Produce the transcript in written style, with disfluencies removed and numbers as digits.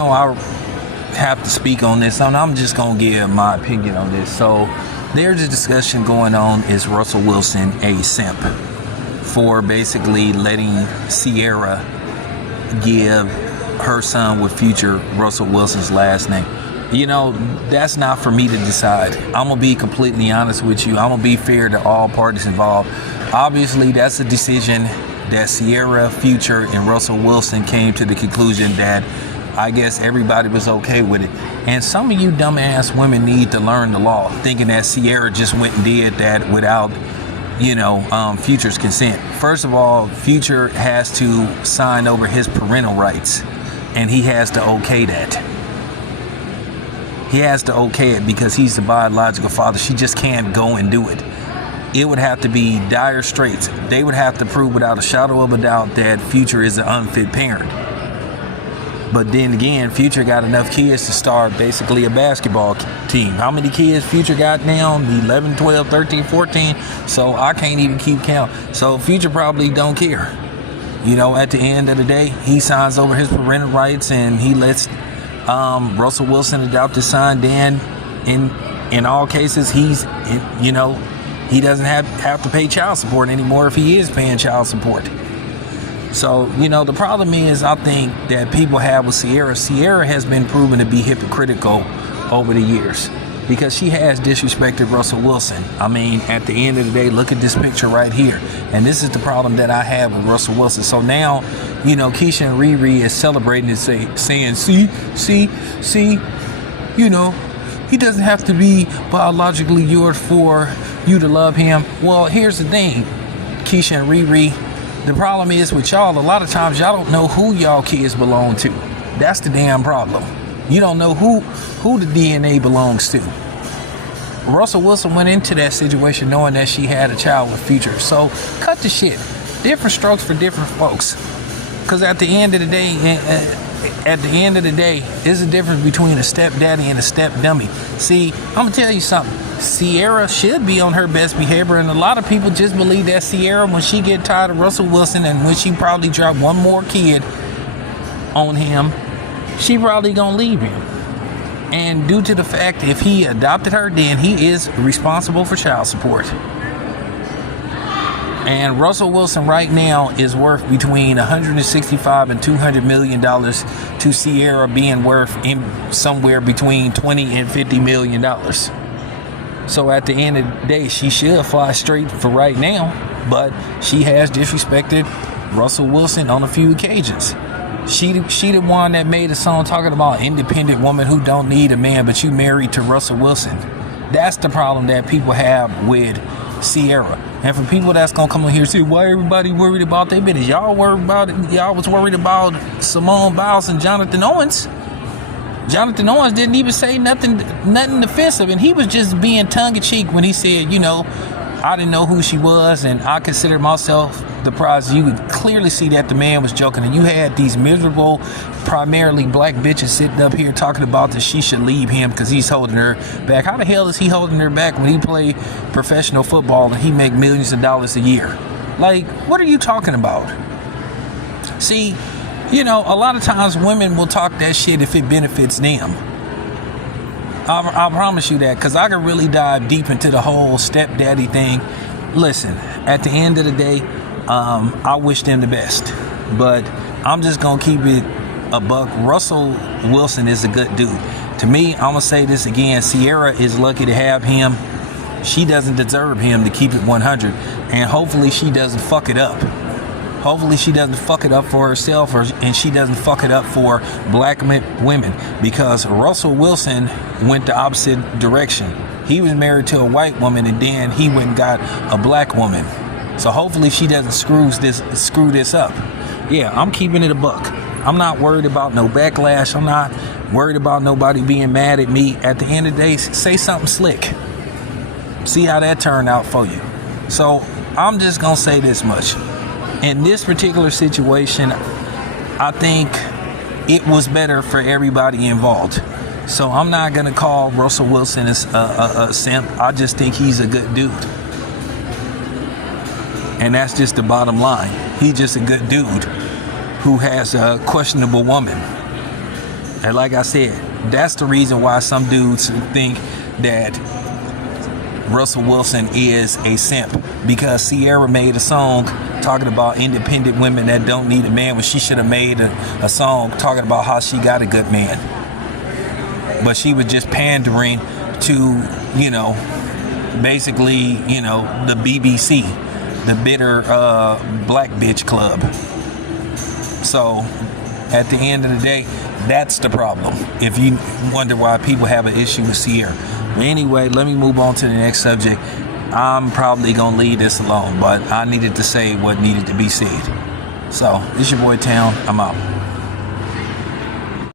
I have to speak on this, and I'm just gonna give my opinion on this. So there's a discussion going on, is Russell Wilson a simp for basically letting Ciara give her son with Future Russell Wilson's last name? That's not for me to decide. I'm gonna be completely honest with you. I'm gonna be fair to all parties involved. Obviously, that's a decision that Ciara, Future, and Russell Wilson came to the conclusion that I guess everybody was okay with it. And some of you dumbass women need to learn the law, thinking that Ciara just went and did that without, Future's consent. First of all, Future has to sign over his parental rights, and he has to okay that. He has to okay it because he's the biological father. She just can't go and do it. It would have to be dire straits. They would have to prove without a shadow of a doubt that Future is an unfit parent. But then again, Future got enough kids to start basically a basketball team. How many kids Future got now? 11, 12, 13, 14. So I can't even keep count. So Future probably don't care. At the end of the day, he signs over his parental rights and he lets Russell Wilson adopt his son. Then in all cases, he doesn't have to pay child support anymore if he is paying child support. So, the problem is, I think that people have with Ciara. Ciara has been proven to be hypocritical over the years because she has disrespected Russell Wilson. I mean, at the end of the day, look at this picture right here. And this is the problem that I have with Russell Wilson. So now, Keisha and Riri is celebrating and saying, see, he doesn't have to be biologically yours for you to love him. Well, here's the thing, Keisha and Riri. The problem is with y'all, a lot of times y'all don't know who y'all kids belong to. That's the damn problem. You don't know who the DNA belongs to. Russell Wilson went into that situation knowing that she had a child with Future. So cut the shit. Different strokes for different folks. Because at the end of the day, there's a difference between a stepdaddy and a stepdummy. See, I'm gonna tell you something. Ciara should be on her best behavior, and a lot of people just believe that Ciara, when she get tired of Russell Wilson and when she probably drop one more kid on him, she probably gonna leave him. And due to the fact if he adopted her, then he is responsible for child support. And Russell Wilson right now is worth between $165 and $200 million to Ciara being worth somewhere between $20 and $50 million. So at the end of the day, she should fly straight for right now, but she has disrespected Russell Wilson on a few occasions. She the one that made a song talking about independent woman who don't need a man, but you married to Russell Wilson. That's the problem that people have with Ciara. And for people that's gonna come on here and say, why everybody worried about their business? Y'all worried about it. Y'all was worried about Simone Biles and Jonathan Owens. Jonathan Owens didn't even say nothing offensive, and he was just being tongue-in-cheek when he said, I didn't know who she was, and I considered myself the prize. You could clearly see that the man was joking, and you had these miserable, primarily black bitches sitting up here talking about that she should leave him because he's holding her back. How the hell is he holding her back when he play professional football and he make millions of dollars a year? Like, what are you talking about? See, a lot of times women will talk that shit if it benefits them. I promise you that, because I can really dive deep into the whole stepdaddy thing. Listen, at the end of the day, I wish them the best. But I'm just going to keep it a buck. Russell Wilson is a good dude. To me, I'm going to say this again. Ciara is lucky to have him. She doesn't deserve him, to keep it 100. And hopefully she doesn't fuck it up. Hopefully she doesn't fuck it up for herself, and she doesn't fuck it up for black women, because Russell Wilson went the opposite direction. He was married to a white woman, and then he went and got a black woman. So hopefully she doesn't screw this up. Yeah, I'm keeping it a buck. I'm not worried about no backlash. I'm not worried about nobody being mad at me. At the end of the day, say something slick. See how that turned out for you. So I'm just gonna say this much. In this particular situation, I think it was better for everybody involved. So I'm not going to call Russell Wilson a simp. I just think he's a good dude. And that's just the bottom line. He's just a good dude who has a questionable woman. And like I said, that's the reason why some dudes think that Russell Wilson is a simp, because Ciara made a song talking about independent women that don't need a man when she should have made a song talking about how she got a good man. But she was just pandering to, you know, basically, you know, the BBC, the bitter black bitch club. So at the end of the day, that's the problem, if you wonder why people have an issue with Ciara. But anyway, let me move on to the next subject. I'm probably going to leave this alone, but I needed to say what needed to be said. So, this your boy Town. I'm out.